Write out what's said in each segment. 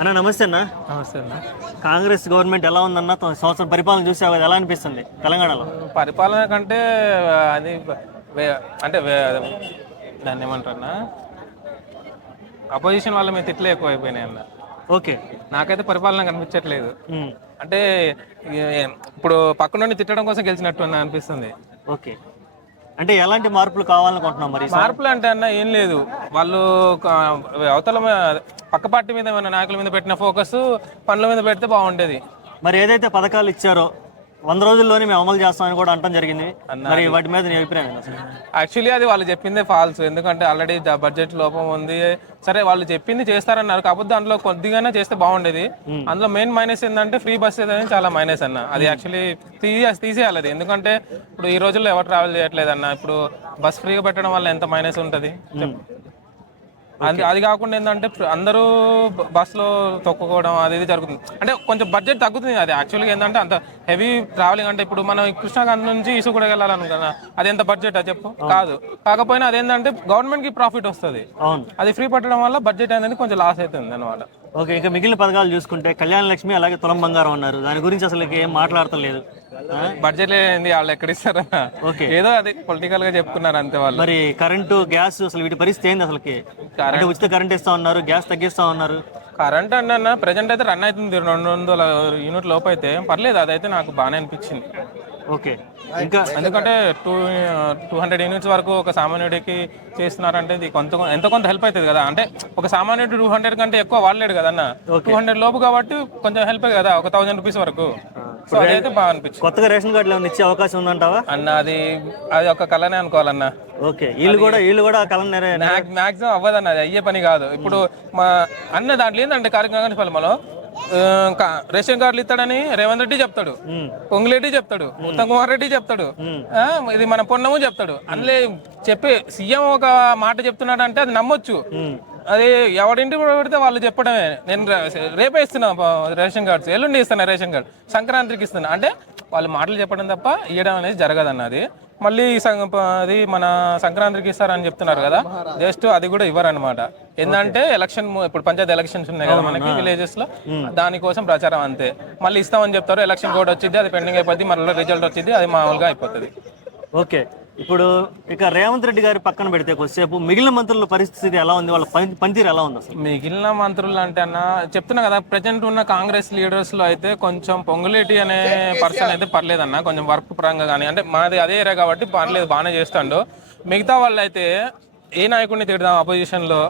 అన్న నమస్తే అన్న. నమస్తే అన్న. కాంగ్రెస్ గవర్నమెంట్ ఎలా ఉందన్న? సంవత్సరం పరిపాలన చూసావు కదా, ఎలా అనిపిస్తుంది తెలంగాణలో? పరిపాలన కంటే అది అంటే దాన్ని ఏమంటారన్న, అపోజిషన్ వాళ్ళ మీద తిట్లు ఎక్కువ అయిపోయినాయి అన్న. ఓకే. నాకైతే పరిపాలన కనిపించట్లేదు. ఉమ్, అంటే ఇప్పుడు పక్క నుండి తిట్టడం కోసం గెలిచినట్టు అనిపిస్తుంది. ఓకే. అంటే ఎలాంటి మార్పులు కావాలనుకుంటున్నాం మరి ఈసారి? మార్పులు అంటే అన్న ఏం లేదు, వాళ్ళు అవతల పక్క పార్టీ మీద ఏమైనా నాయకుల మీద పెట్టిన ఫోకస్ పనుల మీద పెడితే బాగుండేది. మరి ఏదైతే పథకాలు ఇచ్చారో 100 రోజుల్లోనే మేము అమలు చేస్తామని కూడా అంటం జరిగింది. మరి వాటి మీద నీ అభిప్రాయం ఏంటి అసలు? యాక్చువల్లీ అది వాళ్ళు చెప్పిందే ఫాల్స్. ఎందుకంటే ఆల్రెడీ బడ్జెట్ లోపం ఉంది. సరే వాళ్ళు చెప్పింది చేస్తారన్నారు, కాకపోతే దాంట్లో కొద్దిగానే చేస్తే బాగుండేది. అందులో మెయిన్ మైనస్ ఏంటంటే ఫ్రీ బస్ అనేది చాలా మైనస్ అన్న. అది యాక్చువల్లీ తీసేయాలి అది. ఎందుకంటే ఇప్పుడు ఈ రోజుల్లో ఎవరు ట్రావెల్ చేయట్లేదు అన్న. ఇప్పుడు బస్ ఫ్రీగా పెట్టడం వల్ల ఎంత మైనస్ ఉంటుంది. అది కాకుండా ఏంటంటే అందరూ బస్సులో తొక్కుకోవడం అది ఇది జరుగుతుంది. అంటే కొంచెం బడ్జెట్ తగ్గుతుంది. అది యాక్చువల్గా ఏంటంటే అంత హెవీ ట్రావెలింగ్. అంటే ఇప్పుడు మనం కృష్ణాగంజ్ నుంచి ఇసు కూడా వెళ్ళాలనుకున్నా, అది ఎంత బడ్జెట్ అది చెప్పు? కాదు. కాకపోయినా అదేంటంటే గవర్నమెంట్ కి ప్రాఫిట్ వస్తుంది. అది ఫ్రీ పెట్టడం వల్ల బడ్జెట్ అనేది కొంచెం లాస్ అవుతుంది అనమాట. ఓకే. ఇంకా మిగిలిన పథకాలు చూసుకుంటే కళ్యాణ లక్ష్మి అలాగే తులం బంగారం అన్నారు, దాని గురించి అసలు ఏం మాట్లాడతలేదు. బడ్జెట్ ఏంది, వాళ్ళు ఎక్కడ ఇస్తారన్న? ఏదో అది పొలిటికల్ గా చెప్పుకున్నారు అంతే వాళ్ళు. మరి కరెంటు, గ్యాస్ అసలు వీటి పరిస్థితి ఏంది అసలుకి? అంటే ఉచిత కరెంట్ ఇస్తా ఉన్నారు, గ్యాస్ తగ్గిస్తా ఉన్నారు. కరెంట్ అన్న ప్రెజెంట్ అయితే రన్ అవుతుంది 200 యూనిట్ లోపు అయితే పర్లేదు. అదైతే నాకు బాగానే అనిపించింది. ఓకే. ఇంకా ఎందుకంటే 200 యూనిట్స్ వరకు ఒక సామాన్యుడికి చేస్తున్నారంటే ఇది కొంత హెల్ప్ అవుతుంది కదా. అంటే ఒక సామాన్యుడు 200 కంటే ఎక్కువ వాడలేడు కదా అన్న. 200 లోపు కాబట్టి కొంచెం హెల్ప్ కదా, ఒక 1000 రూపీస్ వరకు. సో అదైతే బాగా అనిపించింది. కొత్తగా రేషన్ కార్డులు ఏమైనా ఇచ్చే అవకాశం ఉందంటావా అన్న? అది ఒక కళనే అనుకోవాలన్న. ఓకే. వీళ్ళు కూడా కళ మాక్సిమం అవ్వదన్న, అది అయ్యే పని కాదు. ఇప్పుడు మా అన్న దాంట్లో ఏంటంటే కార్యక్రమం రేషన్ కార్డులు ఇస్తాడని రేవంత్ రెడ్డి చెప్తాడు, పొంగులెడ్డి చెప్తాడు, ఉత్తమ్ కుమార్ రెడ్డి చెప్తాడు, ఇది మన పొన్నము చెప్తాడు. అందులో చెప్పి సీఎం ఒక మాట చెప్తున్నాడు అంటే అది నమ్మొచ్చు. అది ఎవరింటి కూడా పెడితే వాళ్ళు చెప్పడమే, నేను రేపే ఇస్తున్నా రేషన్ కార్డ్స్, ఎల్లుండి ఇస్తున్నా రేషన్ కార్డు, సంక్రాంతికి ఇస్తున్నా అంటే వాళ్ళు మాటలు చెప్పడం తప్ప ఇవ్వడం అనేది జరగదన్నది. మళ్ళీ అది మన సంక్రాంతికి ఇస్తారని చెప్తున్నారు కదా, జస్ట్ అది కూడా ఇవ్వరనమాట. ఏంటంటే ఎలక్షన్, ఇప్పుడు పంచాయతీ ఎలక్షన్స్ ఉన్నాయి కదా మనకి విలేజెస్ లో, దానికోసం ప్రచారం అంతే. మళ్ళీ ఇస్తామని చెప్తారు, ఎలక్షన్ కోడ్ వచ్చింది, అది పెండింగ్ అయిపోద్ది, మళ్ళీ రిజల్ట్ వచ్చింది, అది మామూలుగా అయిపోతుంది. ఓకే. ఇప్పుడు ఇక రేవంత్ రెడ్డి గారి పక్కన పెడితే కొద్దిసేపు మిగిలిన మంత్రుల పరిస్థితి ఎలా ఉంది, వాళ్ళ పనితీరు ఎలా ఉంది అసలు? మిగిలిన మంత్రులు అంటే అన్న చెప్తున్నా కదా, ప్రజెంట్ ఉన్న కాంగ్రెస్ లీడర్స్ లో అయితే కొంచెం పొంగులేటి అనే పర్సన్ అయితే పర్లేదన్న. కొంచెం వర్క్ పరంగా కానీ, అంటే మాది అదే ఏరియా కాబట్టి పర్లేదు, బాగానే చేస్తాడు. మిగతా వాళ్ళు అయితే ఏ నాయకుడిని తిడదాం అపోజిషన్ లో,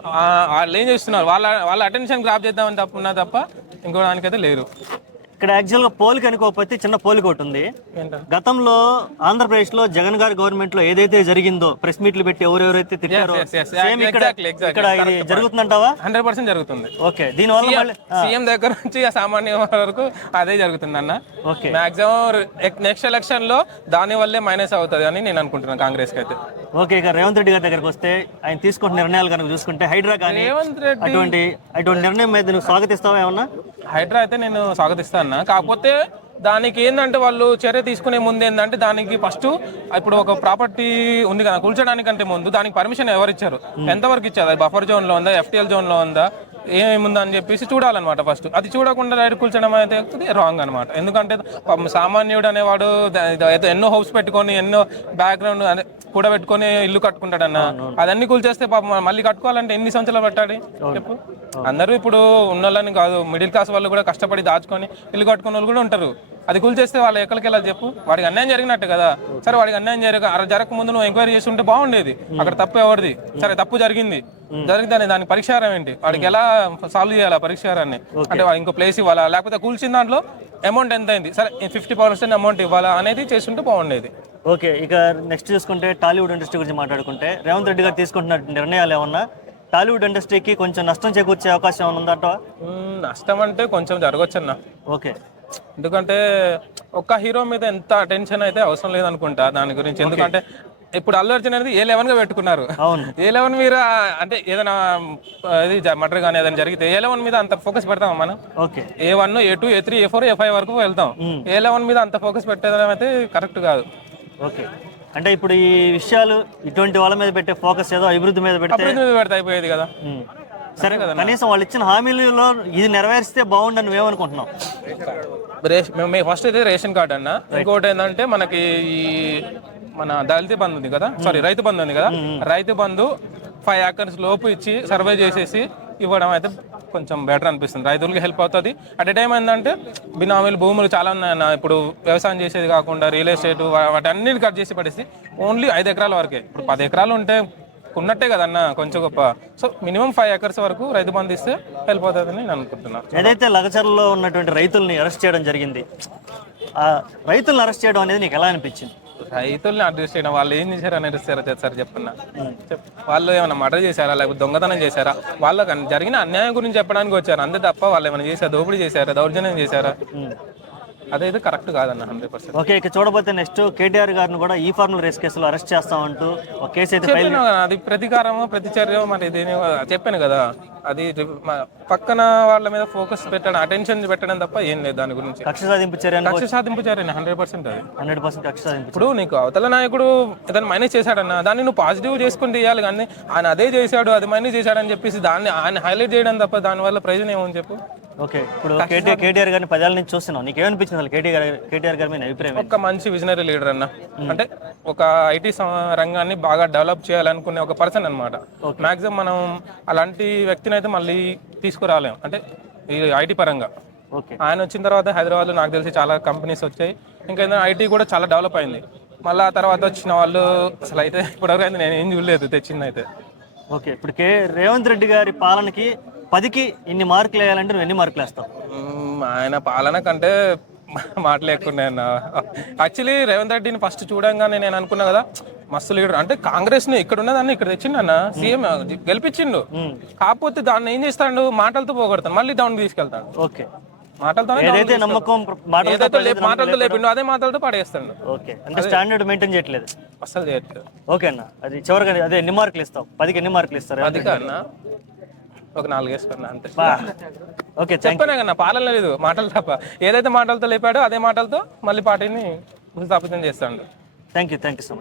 వాళ్ళు ఏం చేస్తున్నారు, వాళ్ళ అటెన్షన్ గ్రాప్ చేద్దామని తప్పున్నా తప్ప ఇంకో దానికైతే లేరు. ఇక్కడ యాక్చువల్గా పోలిక అనుకోకపోతే చిన్న పోలిక ఒకటి ఉంది. గతంలో ఆంధ్రప్రదేశ్ లో జగన్ గారి గవర్నమెంట్ లో ఏదైతే జరిగిందో, ప్రెస్ మీట్లు పెట్టి ఎవరెవరైతే తిట్టారో ఇక్కడ ఇది జరుగుతుందంటావా? 100% జరుగుతుంది. ఓకే. దీనివల్ల సీఎం దగ్గర నుంచి సామాన్య వరకు అదే జరుగుతుంది అన్న. మాక్సిమం నెక్స్ట్ ఎలక్షన్ లో దాని వల్లే మైనస్ అవుతుంది అని నేను అనుకుంటున్నాను కాంగ్రెస్ కి అయితే. ఓకే. ఇక రేవంత్ రెడ్డి గారి దగ్గరకు వస్తే ఆయన తీసుకుంటున్న నిర్ణయాలు కనుక చూసుకుంటే, హైడ్రా కానీ అటువంటి నిర్ణయం మీద నువ్వు స్వాగతిస్తావా ఏమన్నా? హైడ్రా అయితే నేను స్వాగతిస్తాను. కాకపోతే దానికి ఏంటంటే వాళ్ళు చర్య తీసుకునే ముందు ఏంటంటే, దానికి ఫస్ట్ ఇప్పుడు ఒక ప్రాపర్టీ ఉంది కదా కూల్చడానికంటే ముందు దానికి పర్మిషన్ ఎవరు ఇచ్చారు, ఎంతవరకు ఇచ్చారు, బఫర్ జోన్ లో ఉందా, FTL జోన్ లో ఉందా, ఏముందా అని చెప్పేసి చూడాలన్నమాట. ఫస్ట్ అది చూడకుండా డైరెక్ట్ కూల్చడం అయితే రాంగ్ అనమాట. ఎందుకంటే సామాన్యుడు అనేవాడు ఎన్నో హౌస్ పెట్టుకొని, ఎన్నో బ్యాక్గ్రౌండ్ కూడా పెట్టుకొని ఇల్లు కట్టుకుంటాడన్న. అదన్నీ కూల్చేస్తే మళ్ళీ కట్టుకోవాలంటే ఎన్ని సంవత్సరాలు పట్టాలి చెప్పు? అందరూ ఇప్పుడు ఉన్న వాళ్ళని కాదు, మిడిల్ క్లాస్ వాళ్ళు కూడా కష్టపడి దాచుకొని ఇల్లు కట్టుకున్న వాళ్ళు కూడా ఉంటారు. అది కూల్చేస్తే వాళ్ళు ఎక్కడికి వెళ్ళాలి చెప్పు? వాడికి అన్యాయం జరిగినట్టు కదా. సరే, వాడికి అన్యాయం జరగక ముందు నువ్వు ఎంక్వైరీ చేసి ఉంటే బాగుండేది. అక్కడ తప్పు ఎవరిది? సరే, తప్పు జరిగింది, దానికి పరిష్కారం ఏంటి, వాడికి ఎలా సాల్వ్ చేయాలి పరిష్కారాన్ని? అంటే వాడు ఇంకో ప్లేస్ ఇవ్వాలా, లేకపోతే కూల్చిన దాంట్లో అమౌంట్ ఎంత అయింది, సరే 50% అమౌంట్ ఇవ్వాలా అనేది చేస్తుంటే బాగుండేది. ఓకే. ఇక నెక్స్ట్ చూసుకుంటే టాలీవుడ్ ఇండస్ట్రీ గురించి మాట్లాడుకుంటే, రేవంత్ రెడ్డి గారు తీసుకుంటున్న నిర్ణయాలు ఏమన్నా టాలీవుడ్ ఇండస్ట్రీకి కొంచెం నష్టం చేకూర్చే అవకాశం ఏమైనా ఉందంట? నష్టం అంటే కొంచెం జరగచ్చు అన్న. ఓకే. ఎందుకంటే ఒక్క హీరో మీద ఎంత అటెన్షన్ అయితే అవసరం లేదనుకుంటా దాని గురించి. ఎందుకంటే ఇప్పుడు అల్లు అర్జున్ అనేది A11 గా పెట్టుకున్నారు. A11 మీద అంటే ఏదైనా ఇది మర్డర్ కానీ ఏదైనా జరిగితే A11 మీద అంత ఫోకస్ పెడతాం మనం. A1, A2, A3, A4, A5 వరకు వెళ్తాం. A11 మీద అంత ఫోకస్ పెట్టడం అయితే కరెక్ట్ కాదు. ఓకే. అంటే ఇప్పుడు ఈ విషయాలు ఇటువంటి వాళ్ళ మీద పెట్టే ఫోకస్ ఏదో అభివృద్ధి మీద పెడితే అయిపోయేది కదా. సరే కదా, కనీసం వాళ్ళు ఇచ్చిన హామీలలో ఇది నెరవేరిస్తే బాగుండని నువ్వేమనుకుంటున్నావు? మేము ఫస్ట్ అయితే రేషన్ కార్డు అన్న, ఇంకోటి ఏంటంటే మనకి ఈ మన దళిత బంధు ఉంది కదా, సారీ రైతు బంధు ఉంది కదా, రైతు బంధు 5 acres లోపు ఇచ్చి సర్వే చేసేసి ఇవ్వడం అయితే కొంచెం బెటర్ అనిపిస్తుంది, రైతులకి హెల్ప్ అవుతుంది. అట్ ఏ టైం ఏంటంటే బినామీలు భూములు చాలా ఉన్నాయన్న, ఇప్పుడు వ్యవసాయం చేసేది కాకుండా రియల్ ఎస్టేట్ వాటి అన్నిటి కట్ చేసి పడేసి ఓన్లీ 5 ఎకరాల వరకే. ఇప్పుడు 10 ఎకరాలు ఉంటే ఉన్నట్టే కదన్న కొంచెం గొప్ప. సో మినిమం 5 acres వరకు రైతు బంధు ఇస్తే హెల్ప్ అవుతుందని నేను అనుకుంటున్నాను. ఏదైతే లగచర్లలో ఉన్నటువంటి రైతుల్ని అరెస్ట్ చేయడం జరిగింది, ఆ రైతులను అరెస్ట్ చేయడం అనేది నీకు ఎలా అనిపించింది? రైతుల్ని అడ్రస్ చేయడం, వాళ్ళు ఏం చేశారని అరెస్ట్ చేస్తారు చెప్పన్నా? వాళ్ళు ఏమైనా మర్డర్ చేశారా, లేకపోతే దొంగతనం చేశారా? వాళ్ళకి జరిగిన అన్యాయం గురించి చెప్పడానికి వచ్చారు అంతే తప్ప వాళ్ళు ఏమైనా చేశారా, దోపిడీ చేశారా, దౌర్జన్యం చేశారా? అదైతే కరెక్ట్ కాదన్న 100%. ఓకే, ఇక చూడబోతే నెక్స్ట్ కేటీఆర్ గారిని కూడా ఈ ఫార్మల్ రేస్ కేసులో అరెస్ట్ చేస్తామంటూ ఒక కేసు అయితే ఫైల్. అది ప్రతీకారము ప్రతిచర్య మరి దీని చెప్పాను కదా, అది పక్కన వాళ్ళ మీద ఫోకస్ పెట్టడం, అటెన్షన్ పెట్టడం తప్ప ఏం లేదు దాని గురించి. కక్ష సాధింపు చర్య 100% అది 100% కక్ష సాధింపు. ఇప్పుడు నీకు అవతల నాయకుడు ఏదైనా మైనస్ చేశాడన్న, దాన్ని నువ్వు పాజిటివ్ చేసుకుని తీయాలి, కానీ ఆయన అదే చేశాడు అది మైనస్ చేశాడని చెప్పేసి దాన్ని ఆయన హైలైట్ చేయడం తప్ప దానివల్ల ప్రయోజనం ఏమని చెప్పు. ఓకే, ఇప్పుడు కేటీఆర్ గారిని 10 ఏళ్ళ నుంచి చూస్తున్నావు, నీకేమనిపించింది అసలు కేటీఆర్ గారి మీద అభిప్రాయం? ఒక మంచి విజనరీ లీడర్ అన్న, అంటే ఒక ఐటీ రంగాన్ని బాగా డెవలప్ చేయాలనుకునే ఒక పర్సన్ అన్నమాట. మాక్సిమం మనం అలాంటి వ్యక్తిని అయితే మళ్ళీ తీసుకురాలేం, అంటే ఈ ఐటీ పరంగా. ఆయన వచ్చిన తర్వాత హైదరాబాద్లో నాకు తెలిసి చాలా కంపెనీస్ వచ్చాయి, ఇంకా ఐటీ కూడా చాలా డెవలప్ అయింది. మళ్ళీ ఆ తర్వాత వచ్చిన వాళ్ళు అసలు అయితే ఇప్పటివరకు అయితే నేను ఏం చూడలేదు తెచ్చింది అయితే. ఓకే, ఇప్పుడు రేవంత్ రెడ్డి గారి పాలనకి 10కి ఇన్ని మార్కులు వేయాలంటే నువ్వు ఎన్ని మార్కులు వేస్తావు? ఆయన పాలన కంటే మాటలు ఎక్కువ ఉన్నాయన్న. యాక్చువల్లీ రేవంత్ రెడ్డిని ఫస్ట్ చూడంగానే నేను అనుకున్నా కదా మస్తు లీడర్, అంటే కాంగ్రెస్ ని ఇక్కడ ఉన్నదాన్ని ఇక్కడ తెచ్చిండన్న, సీఎం గెలిపించిండు. కాకపోతే దాన్ని ఏం చేస్తాడు, మాటలతో పోగొడతాను, మళ్ళీ డౌన్ తీసుకెళ్తాను. ఓకే, మాటలతో లేపిండు, అదే మాటలతో పడేస్తాడు. ఓకే, అంటే స్టాండర్డ్ మెయింటైన్ చేయట్లేదు, అసలు చేయట్లేదు. ఓకే అన్న, అది చివరిగా అదే ఎన్ని మార్కులు ఇస్తావు? 10కి ఎన్ని మార్కులు ఇస్తారు? అది కన్నా ఒక 4 వేసుకున్నా అంతే. ఓకే, చెప్పానే కన్నా పాలన లేదు, మాటలు తప్ప. ఏదైతే మాటలతో లేపాడో అదే మాటలతో మళ్ళీ పార్టీని స్థాపితం చేస్తాడు. Thank you so much.